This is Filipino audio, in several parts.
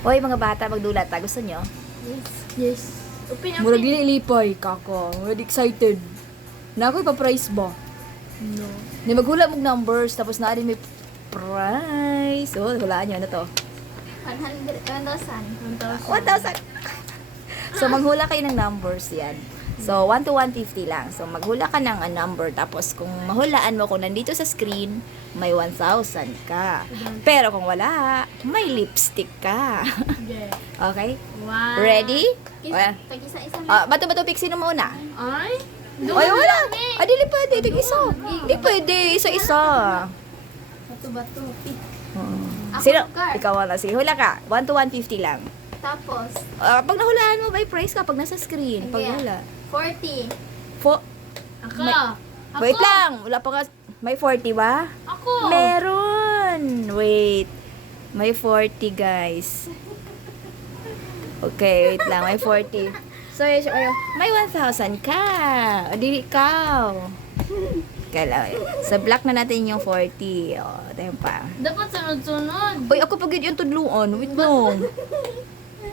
Hoy, mga bata, magdulat ta. Gusto nyo? Yes. Yes. Open, Murag lilipay, kako. Murag excited. Na ako ipa-price ba? No. Di maghula mong numbers, tapos na rin may price. Oh, hulaan nyo. Ano to? 1,000. 1,000. So, maghula kayo ng numbers yan. So, 1 to 150 lang. So, maghula ka ng number. Tapos, kung mahulaan mo, kung nandito sa screen, may 1,000 ka. Pero kung wala, may lipstick ka. Yeah. Okay? Wow. Ready? Isa, tag-isa-isa na. Bato-bato pick, sino mauna? Ay? Ay, wala. Dili pwede. Tig-isa. Di pwede. Isa-isa. Bato-bato. Ako, Sino? card. Ikaw wala. Sige, hula ka. 1 to 150 lang. Tapos, Pag nahulaan mo, may price ka. Pag nasa screen. Pag Sige. wala. 40. Ako. Ako. Wait lang. Wala pa ka. May 40 ba? Ako. Meron. Wait. May 40, guys. Okay, wait lang. May 40. So, may 1,000 ka. O, di ikaw. Kaya sa block na natin yung 40. O, tayo pa. Dapat sunod-sunod. Uy, ako pag yun yung tudluan. Wait lang.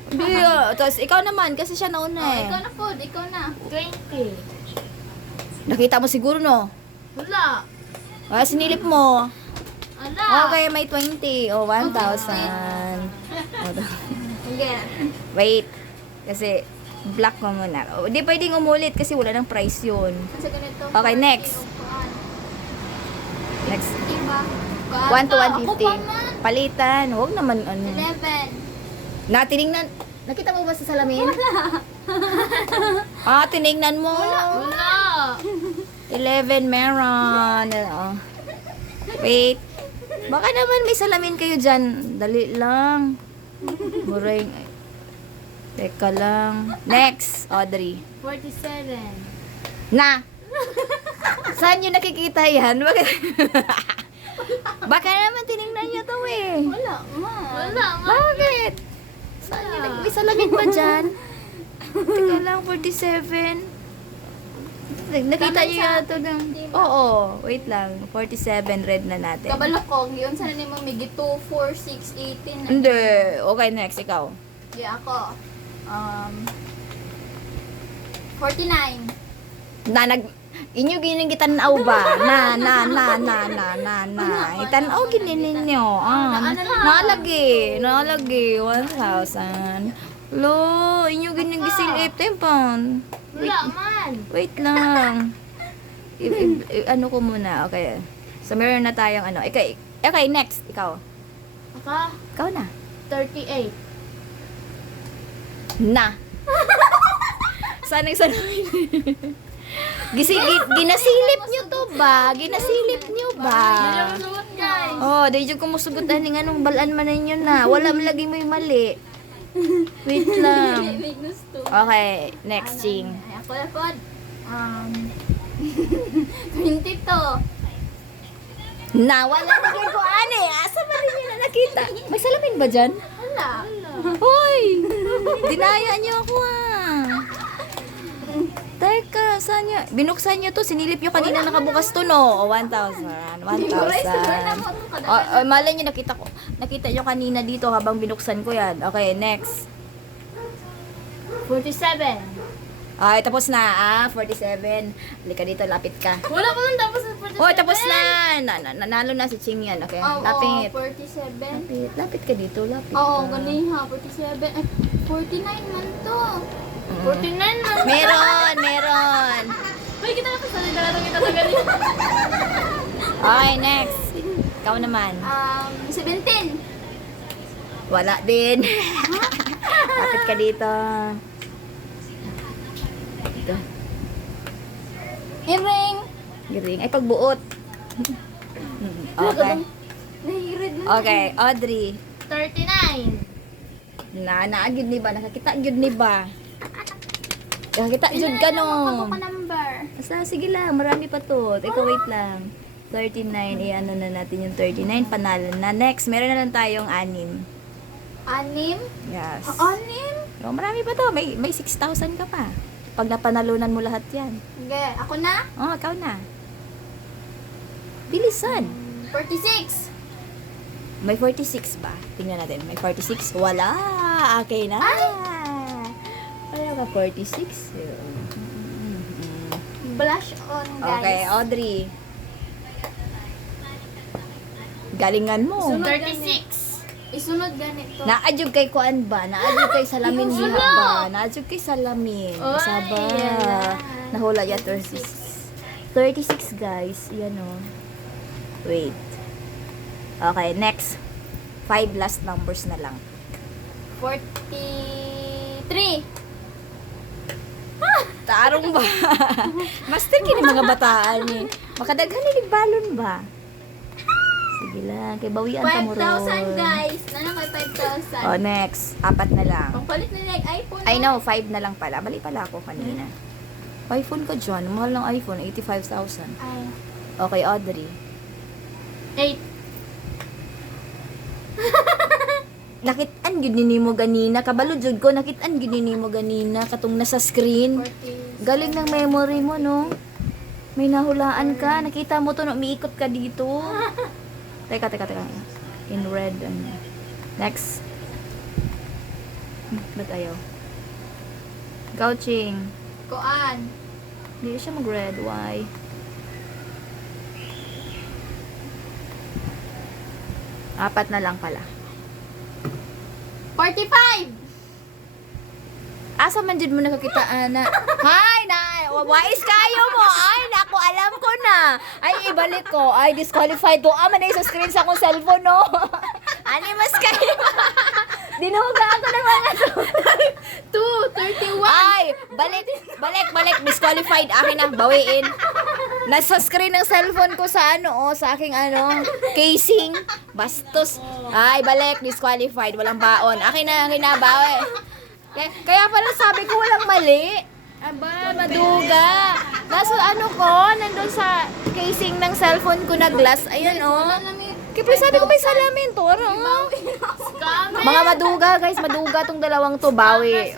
Hindi, tapos ikaw naman, kasi siya nauna eh. Ikaw na, Pod. Ikaw na. 20. Nakita mo siguro, no? Wala. Sinilip mo. Ala. Okay, may 20. O, 1,000. Sige. Wait. Kasi, block mo muna. O, di pwedeng umulit kasi wala ng price yun. Kasi ganito. Okay, next. Next. Iba. 1 to Ako 150. pa man. Palitan. Huwag naman, 11. Natinignan. Nakita mo ba sa salamin? Tinignan mo. Wala. 11 meron. Wait. Baka naman may salamin kayo dyan. Dali lang. Muray. Teka lang. Next, Audrey. 47. Na! Saan nyo nakikita yan? Bakit? Baka naman tinignan nyo to eh. Wala, man. Wala, man. Bakit? Saan nyo may salamin ba dyan? Teka lang, 47. Nakita nyo yata ng... Oo, wait lang. 47, red na natin. Kabalakog, yun sana ni mo migi 2, 4, 6, 18. Hindi. Okay, next. Ikaw. Yeah, ako. 49. Inyo gining gitanaw ba? Itanaw ginin ninyo. Nalagi. 1,000. Lo, inyo gining gisilip. Tempan. Wala, man. Wait lang. Ano ko muna. Okay. So, meron na tayong ano. Okay, next. Ikaw. Ako, Ikaw na. 38. Na. Sana ginasilip nyo to ba? Ginasilip nyo ba? Suot, guys. Oh, dahil dyan kumusugutan ng anong balaan man ninyo na. Wala man lagi may mali. Wait lang. May gusto. Okay, next ching. Ay, ako na po. 22. Na, wala na kayo ko, ane. Asa ba rin yun na nakita? May salamin ba dyan? Wala. Hoy! Dinaya niyo ako Teka, saan niya? Binuksan niyo to. Sinilip niyo kanina nakabukas to, no? O, 1,000. 1,000. Malay niyo, nakita niyo kanina dito habang binuksan ko yan. Okay, next. 47. Okay, tapos na, 47. Halika dito, lapit ka. Wala pa lang tapos sa 47. Oh, tapos na. Nanalo na si Ching yan, okay? Oo, Lapit. 47. Lapit ka dito, lapit Oo, ka. ganiha. 47. Ay, 49 man to. 49 man. Meron. Uy, kita na kasali na lang kita sa ganito. Okay, next. Ikaw naman. 17. Wala din. Lapit ka dito. Dito. Earring. Giring. Ay, pagbuot. Okay. Nahirid na. Okay, Audrey. 39. Naagid ni ba? Nakakita gyud ni ba? Nakakita gyud ka no. Ako ka number. Basta, sige lang. Marami pa to. Ikaw, wait lang. 39. Ano na natin yung 39. Panalo na. Next, meron na lang tayong 6. 6. Yes. 6? Oh, marami pa to. May 6,000 ka pa. Pag napanalunan mo lahat yan. Sige, ako na. Oh, ikaw na. Bilisan. 46. May 46 ba? Tingnan natin. May 46? Wala! Okay na! Wala ka 46? Blush on, guys. Okay, Audrey. Galingan mo. Sunod 36. Isunod ganito. Naadjog kay kuan ba? Naadjog kay salamin Yung diha ulo. ba? Naadjog kay salamin. Oy, Saba. yan. Nahula ya 36. 36 guys. Yan o. Wait. Okay, next. 5 last numbers na lang. 43. Tarong ba? Master kini mga bataan ni. Makadaghan ni balon ba? Sige lang, kay bawian ta mo 5,000 guys. Nana may 5,000. Oh, next. 4 na lang. Pagpalit na like iPhone. I know, 5 na lang pala. Mali pala ako kanina. iPhone ka dyan. Mahal ng iPhone, 85,000. Ay. Okay, Audrey. 8. Nakitaan gid ni mo ganina. Kabalo jud ko, nakitaan gid ni mo ganina. Katong nasa screen. 40. Galing ng memory mo, no? May nahulaan ka. Nakita mo to, no? Umiikot ka dito. Teka. In red. Next. Ba't ayaw? Gouching. Kuan. Hindi siya mag-red. Why? Apat na lang pala. 45. Asa man jud mo nakakita ana? Hay na, wais kayo mo. Ay nako, alam ko na. Ay ibalik ko. Ay disqualified to. Man ay sa screen sa akong cellphone no. Ani mas kayo. Dinuga ako ng mga to. 2. 31. Ay, balik. Disqualified. Akin na, bawiin. Nasa screen ng cellphone ko sa sa aking casing. Bastos. Ay, balik. Disqualified. Walang baon. Akin na, bawi. Kaya pala sabi ko walang mali. Aba, maduga. Nasa nandun sa casing ng cellphone ko na glass. Ayun, Kaya sabi ko may salamin to. Scammer. Mga maduga, guys. Maduga tong dalawang to. Bawi.